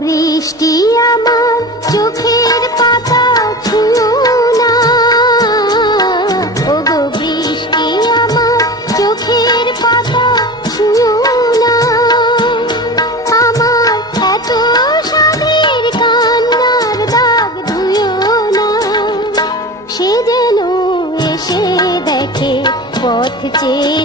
বৃষ্টি আমার চোখের পাতা ছুঁয়ো না, ওগো বৃষ্টি আমার চোখের পাতা ছুঁয়ো না, আমার এত সাধের কান্নার দাগ ধুয়ো না। সে যেন এসে দেখে পথ চেয়ে